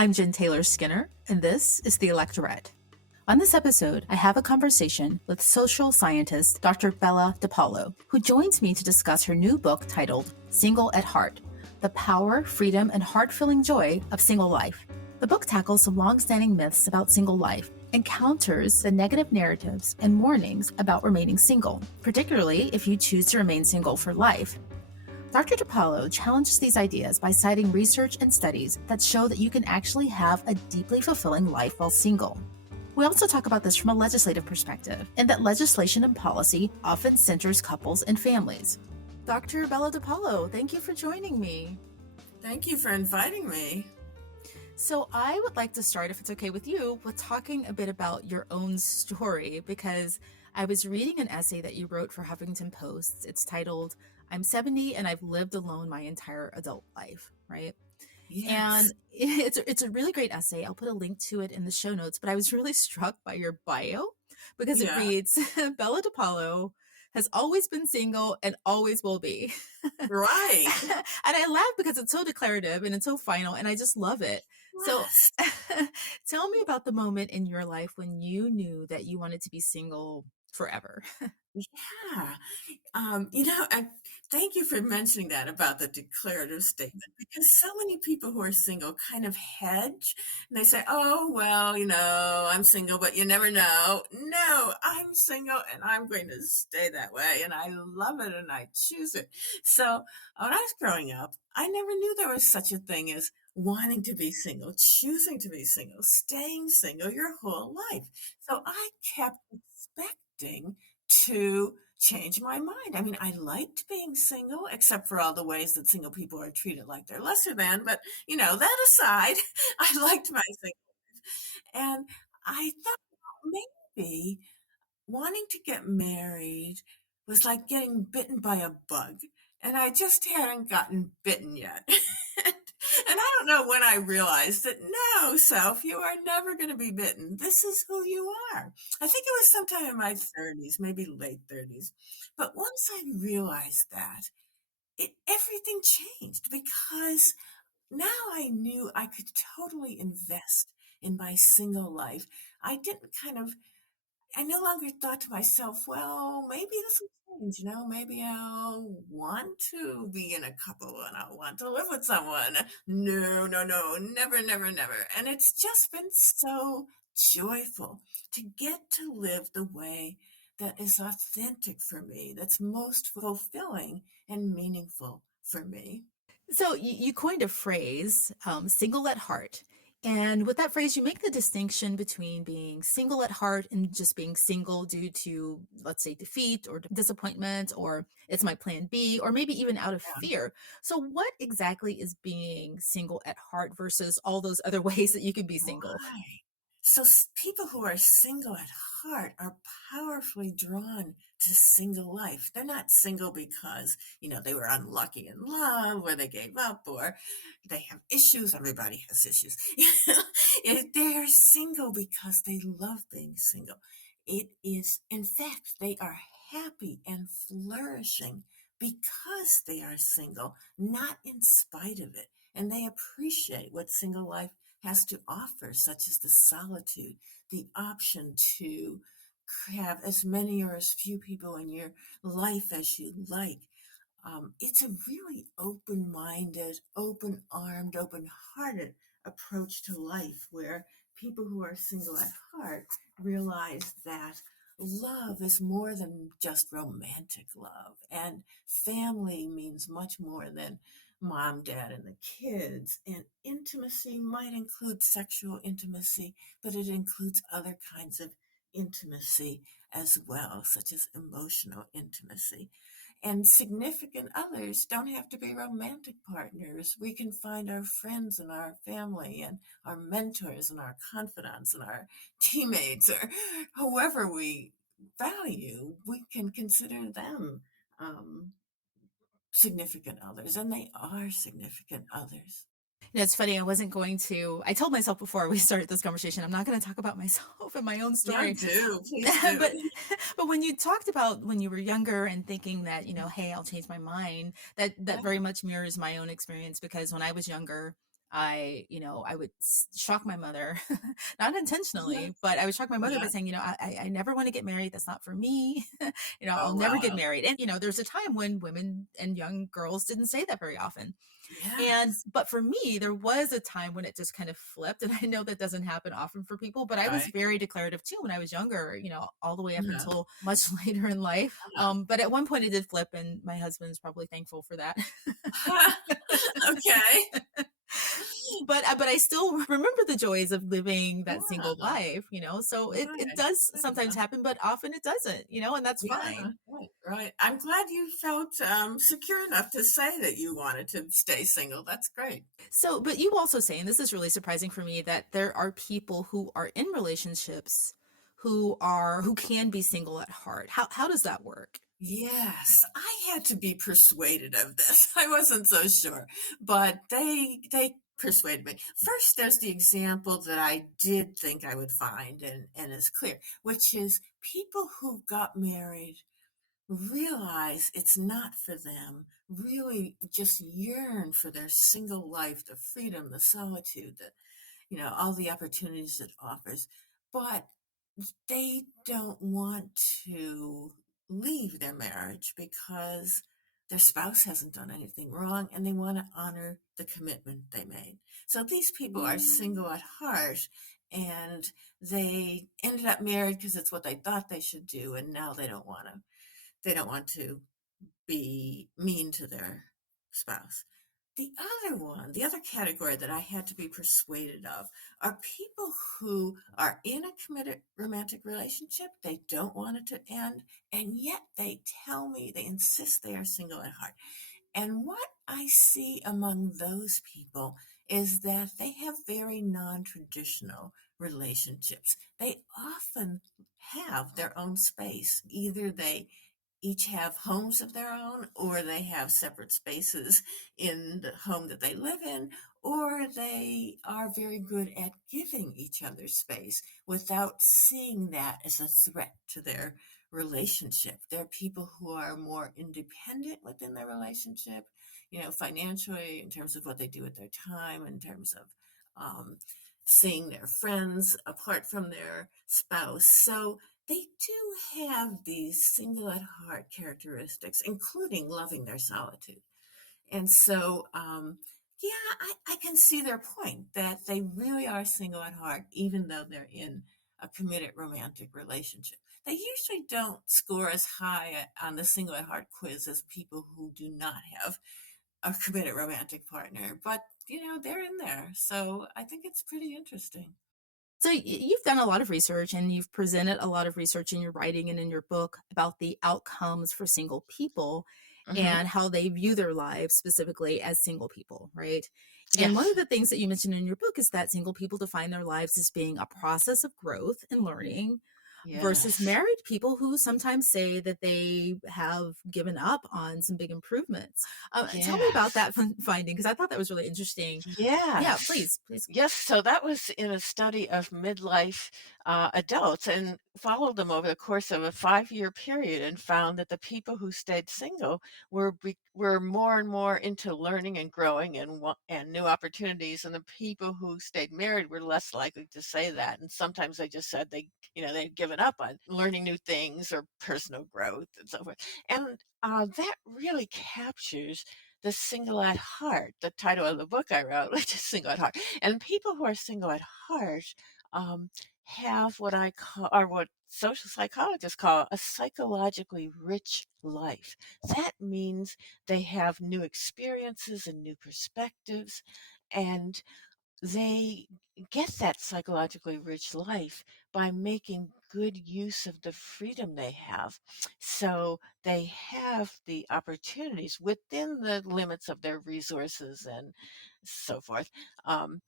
I'm Jen Taylor Skinner, and this is the Electorette. On this episode, I have a conversation with social scientist Dr. Bella DePaulo, who joins me to discuss her new book titled Single at Heart: The Power, Freedom, and Heart-Filling Joy of Single Life. The book tackles some long-standing myths about single life and counters the negative narratives and warnings about remaining single, particularly if you choose to remain single for life. Dr. DePaulo challenges these ideas by citing research and studies that show that you can actually have a deeply fulfilling life while single. We also talk about this from a legislative perspective, and that legislation and policy often centers couples and families. Dr. Bella DePaulo, thank you for joining me. Thank you for inviting me. So I would like to start, if it's okay with you, with talking a bit about your own story, because I was reading an essay that you wrote for Huffington Post. It's titled, I'm 70 and I've lived alone my entire adult life, right? Yes. And it's a really great essay. I'll put a link to it in the show notes, but I was really struck by your bio because it Yeah. reads, Bella DePaulo has always been single and always will be. Right. And I laugh because it's so declarative and it's so final, and I just love it. So Yes. tell me about the moment in your life when you knew that you wanted to be single forever. Yeah. Thank you for mentioning that about the declarative statement, because so many people who are single kind of hedge and they say, oh, well, I'm single, but you never know. No, I'm single and I'm going to stay that way. And I love it and I choose it. So when I was growing up, I never knew there was such a thing as wanting to be single, choosing to be single, staying single your whole life. So I kept expecting to change my mind. I mean, I liked being single, except for all the ways that single people are treated like they're lesser than. But, that aside, I liked my single life. And I thought, well, maybe wanting to get married was like getting bitten by a bug. And I just hadn't gotten bitten yet. And I don't know when I realized that no, self, you are never going to be bitten. This is who you are. I think it was sometime in my 30s, maybe late 30s. But once I realized that, everything changed because now I knew I could totally invest in my single life. I didn't I no longer thought to myself, well, maybe this will change, maybe I'll want to be in a couple and I'll want to live with someone. No, no, no, never, never, never. And it's just been so joyful to get to live the way that is authentic for me, that's most fulfilling and meaningful for me. So you coined a phrase, single at heart. And with that phrase, you make the distinction between being single at heart and just being single due to, let's say, defeat or disappointment, or it's my plan B, or maybe even out of fear. So what exactly is being single at heart versus all those other ways that you can be single? Right. So people who are single at heart are powerfully drawn to single life. They're not single because, they were unlucky in love or they gave up or they have issues. Everybody has issues. They're single because they love being single. It is, in fact, they are happy and flourishing because they are single, not in spite of it. And they appreciate what single life has to offer, such as the solitude, the option to have as many or as few people in your life as you like. It's a really open minded, open armed, open hearted approach to life where people who are single at heart realize that love is more than just romantic love, and family means much more than mom, dad, and the kids. And intimacy might include sexual intimacy, but it includes other kinds of intimacy as well, such as emotional intimacy. And significant others don't have to be romantic partners. We can find our friends and our family and our mentors and our confidants and our teammates or whoever we value. We can consider them um, significant others, and they are significant others. It's funny, I told myself before we started this conversation, I'm not going to talk about myself and my own No, story. do. Please do. but but when you talked about when you were younger and thinking that, hey, I'll change my mind, that very much mirrors my own experience, because when I was younger, I would shock my mother, not intentionally, but I would shock my mother by Yeah. saying, I never want to get married. That's not for me. Oh, I'll never get wow. married. And, there's a time when women and young girls didn't say that very often. Yes. But for me, there was a time when it just kind of flipped. And I know that doesn't happen often for people, but I was Right. very declarative too when I was younger, all the way up Yeah. until much later in life. Yeah. But at one point it did flip, and my husband's probably thankful for that. Okay. But I still remember the joys of living that single Yeah. life, so it Right. does sometimes Yeah. happen, but often it doesn't, and that's Yeah. fine. Right. Right. I'm glad you felt secure enough to say that you wanted to stay single. That's great. So, but you also say, and this is really surprising for me, that there are people who are in relationships who can be single at heart. How does that work? Yes, I had to be persuaded of this. I wasn't so sure, but they persuaded me. First, there's the example that I did think I would find and is clear, which is people who got married realize it's not for them, really just yearn for their single life, the freedom, the solitude, all the opportunities it offers. But they don't want to leave their marriage because their spouse hasn't done anything wrong and they want to honor the commitment they made. So these people are single at heart and they ended up married because it's what they thought they should do, and now they don't want to be mean to their spouse. The other category that I had to be persuaded of are people who are in a committed romantic relationship. They don't want it to end, and yet they tell me, they insist they are single at heart. And what I see among those people is that they have very non traditional relationships. They often have their own space. Either they each have homes of their own, or they have separate spaces in the home that they live in, or they are very good at giving each other space without seeing that as a threat to their relationship. There are people who are more independent within their relationship, financially, in terms of what they do with their time, in terms of um, seeing their friends apart from their spouse. So they do have these single at heart characteristics, including loving their solitude. And so, yeah, I can see their point that they really are single at heart, even though they're in a committed romantic relationship. They usually don't score as high on the single at heart quiz as people who do not have a committed romantic partner, but they're in there. So I think it's pretty interesting. So you've done a lot of research, and you've presented a lot of research in your writing and in your book about the outcomes for single people Hmm. and how they view their lives specifically as single people, right? And one of Yes. the things that you mentioned in your book is that single people define their lives as being a process of growth and learning versus Yes. married people who sometimes say that they have given up on some big improvements. Tell me about Yes. that finding, because I thought that was really interesting. Yeah, Yes. please. Yes, so that was in a study of midlife adults and followed them over the course of a 5-year period and found that the people who stayed single were more and more into learning and growing and new opportunities, and the people who stayed married were less likely to say that. And sometimes they just said they'd given up on learning new things or personal growth and so forth. And that really captures the single at heart, the title of the book I wrote, which is Single at Heart. And people who are single at heart um, have what I call, or what social psychologists call, a psychologically rich life. That means they have new experiences and new perspectives, and they get that psychologically rich life by making good use of the freedom they have. So they have the opportunities within the limits of their resources and so forth. Um,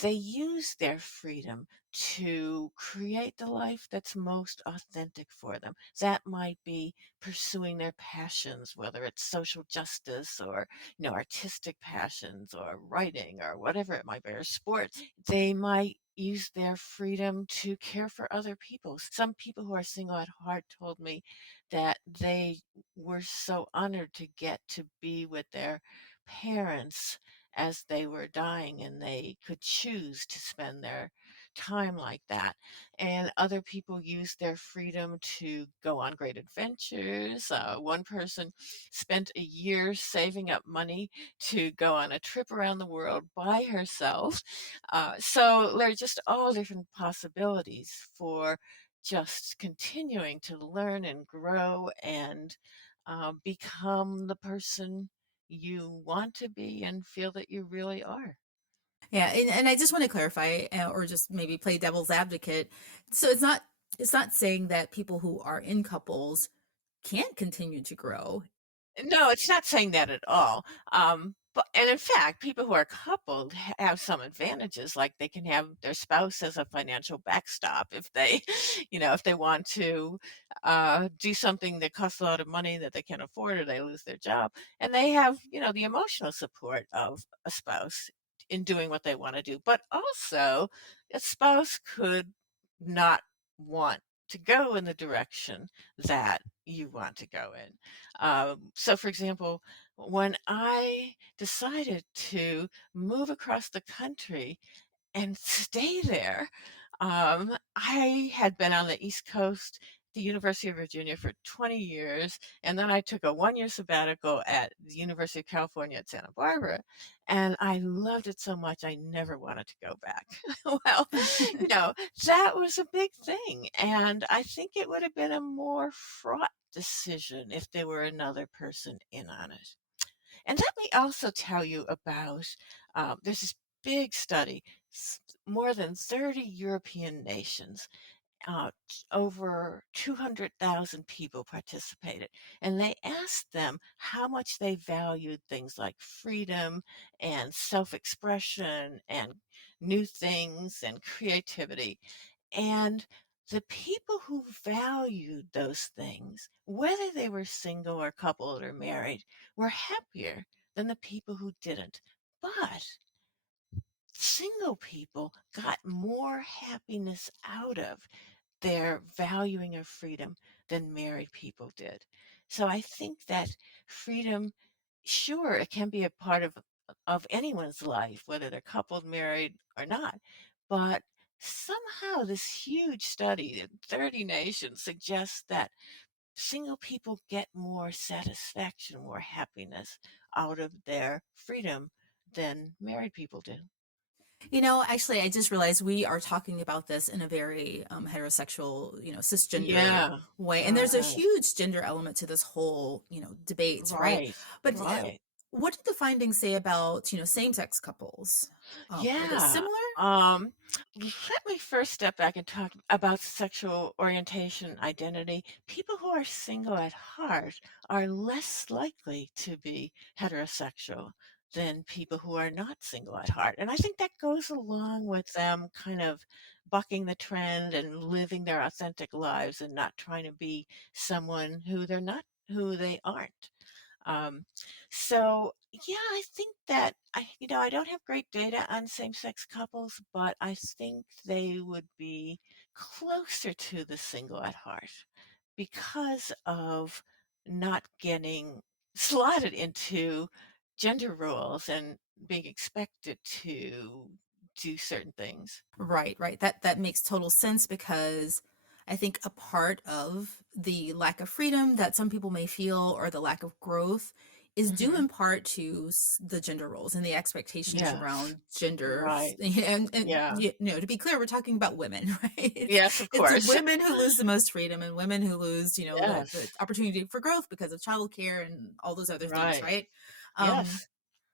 they use their freedom to create the life that's most authentic for them. That might be pursuing their passions, whether it's social justice or artistic passions or writing or whatever it might be, or sports. They might use their freedom to care for other people. Some people who are single at heart told me that they were so honored to get to be with their parents as they were dying, and they could choose to spend their time like that. And other people used their freedom to go on great adventures. One person spent a year saving up money to go on a trip around the world by herself. So there are just all different possibilities for just continuing to learn and grow and become the person you want to be and feel that you really are. Yeah, and I just want to clarify, or just maybe play devil's advocate. So it's not saying that people who are in couples can't continue to grow. No, it's not saying that at all. But and in fact, people who are coupled have some advantages, like they can have their spouse as a financial backstop if they, if they want to do something that costs a lot of money that they can't afford or they lose their job, and they have, the emotional support of a spouse in doing what they want to do. But also, a spouse could not want to go in the direction that you want to go in. So, for example, when I decided to move across the country and stay there, I had been on the East Coast, the University of Virginia for 20 years, and then I took a 1-year sabbatical at the University of California at Santa Barbara, and I loved it so much I never wanted to go back. Well, you know, that was a big thing, and I think it would have been a more fraught decision if there were another person in on it. And let me also tell you about there's this big study, more than 30 European nations, over 200,000 people participated, and they asked them how much they valued things like freedom and self expression and new things and creativity. And the people who valued those things, whether they were single or coupled or married, were happier than the people who didn't. But single people got more happiness out of their valuing of freedom than married people did. So I think that freedom, sure, it can be a part of anyone's life, whether they're coupled, married, or not. But somehow this huge study in 30 nations suggests that single people get more satisfaction, more happiness out of their freedom than married people do. Actually, I just realized we are talking about this in a very heterosexual, cisgender Yeah, way. And there's a right, huge gender element to this whole, debate, right? right, But right. what did the findings say about, same-sex couples? Are they Yeah. similar? Let me first step back and talk about sexual orientation identity. People who are single at heart are less likely to be heterosexual than people who are not single at heart. And I think that goes along with them kind of bucking the trend and living their authentic lives and not trying to be someone who they're not, who they aren't. Um, so yeah, I think that I don't have great data on same-sex couples, but I think they would be closer to the single at heart because of not getting slotted into gender roles and being expected to do certain things. Right, right. That makes total sense because I think a part of the lack of freedom that some people may feel or the lack of growth is due Hmm. in part to the gender roles and the expectations Yes. around gender. Right. And Yeah. to be clear, we're talking about women, right? Yes, of It's course. women who lose the most freedom and women who lose, the Yes. opportunity for growth because of childcare and all those other things, Right. right? Um, Yes.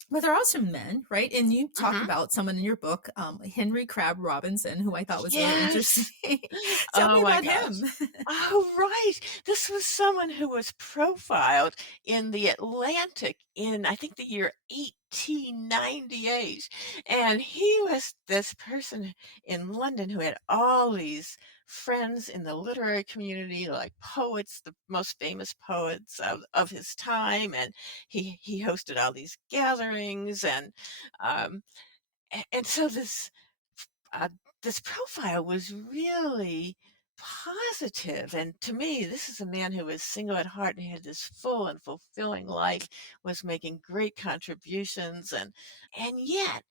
but there are some men, right? And you talk Hmm. about someone in your book, Henry Crabb Robinson, who I thought was really interesting. Yes. Tell me Oh my about gosh. him. Oh, right. This was someone who was profiled in The Atlantic in, I think, the year 1898. And he was this person in London who had all these friends in the literary community, like poets, the most famous poets of his time. And he hosted all these gatherings. Um, and so uh, this profile was really positive. And to me, this is a man who was single at heart and had this full and fulfilling life, was making great contributions, and yet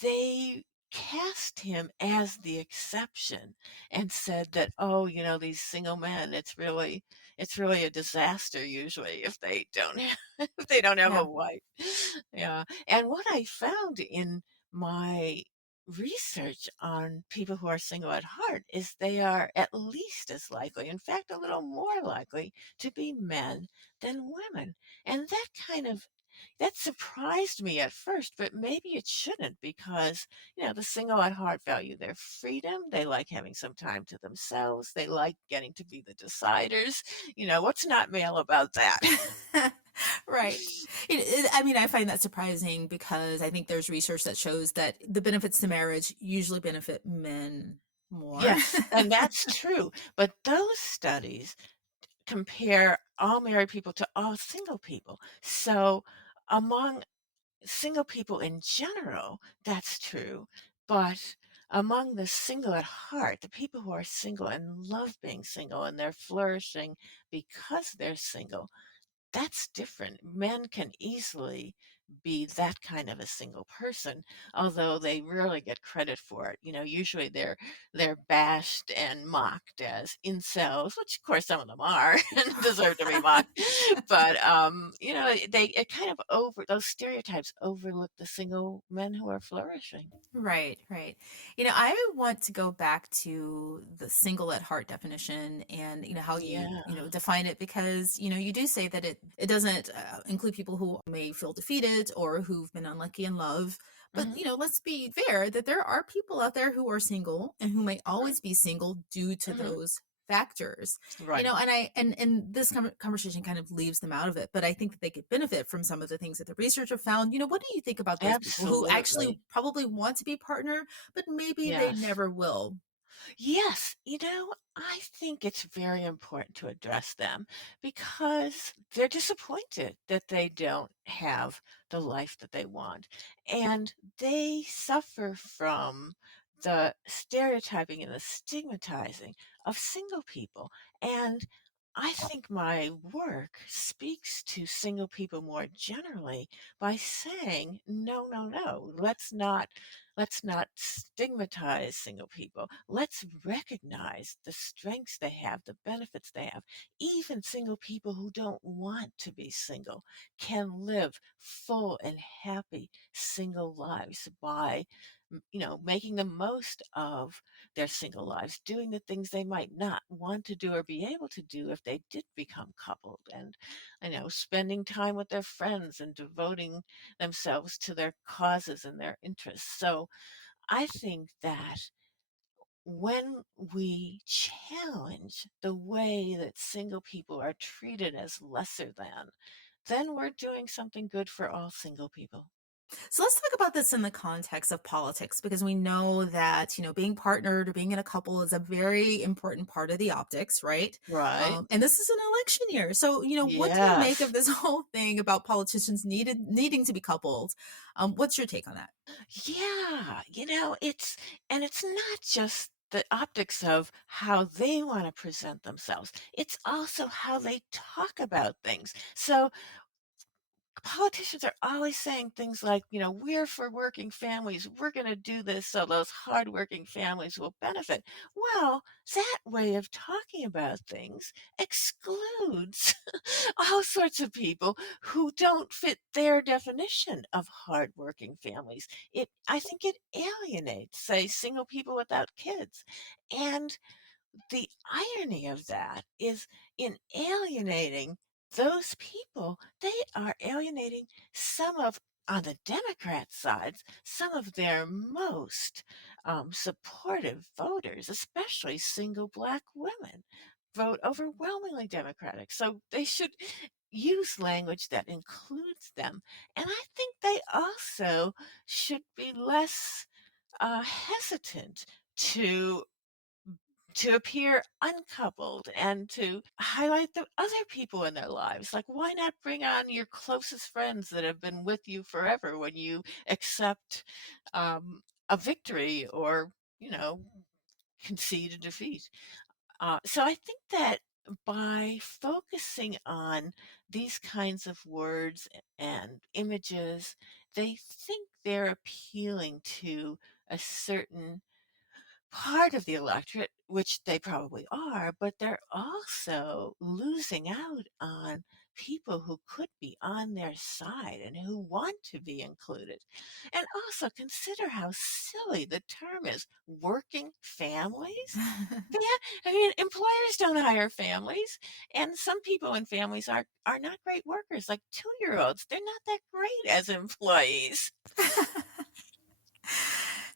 they cast him as the exception and said that, oh, these single men, it's really a disaster usually if they don't have, if they don't have a Yeah. wife. Yeah. And what I found in my research on people who are single at heart is they are at least as likely, in fact, a little more likely to be men than women. And that surprised me at first, but maybe it shouldn't because, the single at heart value their freedom. They like having some time to themselves. They like getting to be the deciders. What's not male about that? Right. I mean, I find that surprising because I think there's research that shows that the benefits to marriage usually benefit men more. Yes, and that's true. But those studies compare all married people to all single people. So among single people in general, that's true. But among the single at heart, the people who are single and love being single and they're flourishing because they're single, that's different. Men can easily be that kind of a single person, although they rarely get credit for it. Usually they're bashed and mocked as incels, which of course some of them are and deserve to be mocked. But they it kind of over those stereotypes overlook the single men who are flourishing. Right, right. I want to go back to the single at heart definition and, how you, Yeah. define it because, you do say that it doesn't include people who may feel defeated or who've been unlucky in love. But, Hmm. let's be fair that there are people out there who are single and who may always be single due to Hmm. those factors. Right. And this conversation kind of leaves them out of it, but I think that they could benefit from some of the things that the research have found. What do you think about those people who actually Absolutely. probably want to be partner, but maybe they Yes. never will? Yes, I think it's very important to address them because they're disappointed that they don't have the life that they want. And they suffer from the stereotyping and the stigmatizing of single people. And I think my work speaks to single people more generally by saying, no, no, no, let's not stigmatize single people. Let's recognize the strengths they have, the benefits they have. Even single people who don't want to be single can live full and happy single lives by making the most of their single lives, doing the things they might not want to do or be able to do if they did become coupled, and spending time with their friends and devoting themselves to their causes and their interests. So I think that when we challenge the way that single people are treated as lesser than, then we're doing something good for all single people. So let's talk about this in the context of politics because we know that, being partnered or being in a couple is a very important part of the optics, right? Right? And this is an election year. So, what do you make of Yes. this whole thing about politicians needing to be coupled? What's your take on that? Yeah, it's not just the optics of how they want to present themselves. It's also how they talk about things. So politicians are always saying things like, we're for working families. We're going to do this so those hardworking families will benefit. Well, that way of talking about things excludes all sorts of people who don't fit their definition of hardworking families. I think it alienates, say, single people without kids. And the irony of that is in alienating those people, they are alienating some of, on the Democrat sides, some of their most supportive voters, especially single Black women, vote overwhelmingly Democratic. So they should use language that includes them. And I think they also should be less hesitant to appear uncoupled and to highlight the other people in their lives. Like, why not bring on your closest friends that have been with you forever when you accept a victory or, you know, concede a defeat? So I think that by focusing on these kinds of words and images, they think they're appealing to a certain part of the electorate, which they probably are, but they're also losing out on people who could be on their side and who want to be included. And also consider how silly the term is, working families. Yeah, I mean, employers don't hire families, and some people in families are not great workers, like 2-year-olds. They're not that great as employees.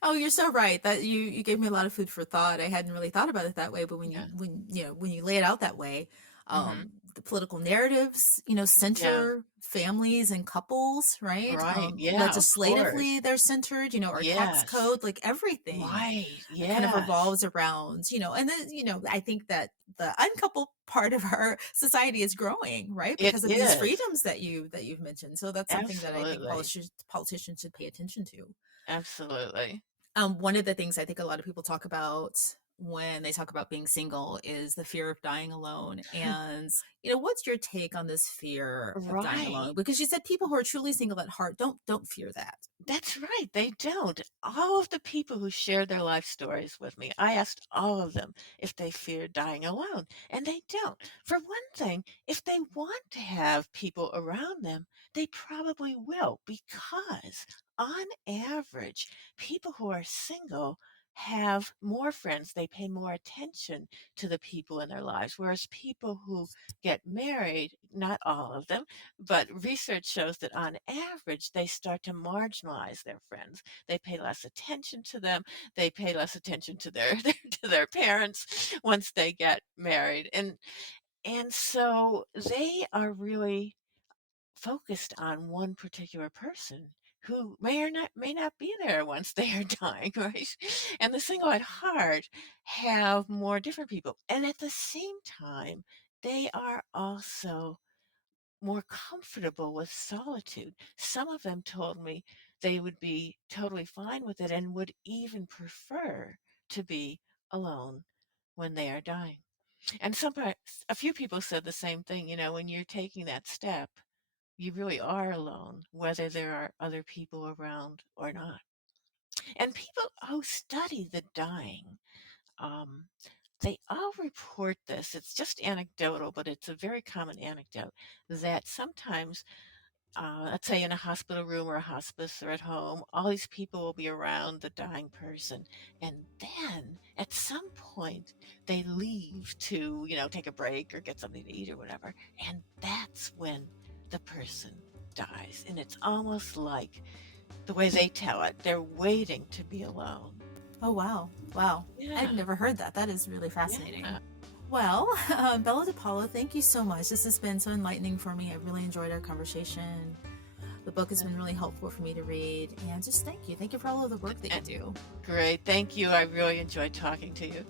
Oh, you're so right. That you gave me a lot of food for thought. I hadn't really thought about it that way, but Yeah. when you lay it out that way, Mhm. the political narratives, Yeah. center families and couples, right? Right. Yeah, of course. Legislatively, they're centered, our tax Yes. code, like everything Right. kind of Yes. revolves around, and then, I think that the uncoupled part of our society is growing, right? It Because of these is. freedoms that you've mentioned. So that's something that I think Absolutely. politicians should pay attention to. Absolutely. One of the things I think a lot of people talk about when they talk about being single is the fear of dying alone. And, what's your take on this fear of dying Right. alone? Because you said people who are truly single at heart don't fear that. That's right, they don't. All of the people who shared their life stories with me, I asked all of them if they feared dying alone, and they don't. For one thing, if they want to have people around them, they probably will because on average, people who are single have more friends. They pay more attention to the people in their lives, whereas people who get married, not all of them, but research shows that on average, they start to marginalize their friends. They pay less attention to them. They pay less attention to their, to their parents once they get married. And so they are really focused on one particular person who may not be there once they are dying, right? And the single at heart have more different people. And at the same time, they are also more comfortable with solitude. Some of them told me they would be totally fine with it and would even prefer to be alone when they are dying. And a few people said the same thing, when you're taking that step, you really are alone, whether there are other people around or not. And people who study the dying, um, they all report this. It's just anecdotal, but it's a very common anecdote that sometimes let's say in a hospital room or a hospice or at home, all these people will be around the dying person. And then at some point, they leave to, take a break or get something to eat or whatever. And that's when the person dies. And it's almost like the way they tell it, they're waiting to be alone. Oh, wow. Wow. I've Yeah. never heard that. That is really fascinating. Yeah. Well, Bella DePaulo, thank you so much. This has been so enlightening for me. I really enjoyed our conversation. The book has been really helpful for me to read. And just thank you. Thank you for all of the work that you do. Great. Thank you. I really enjoyed talking to you.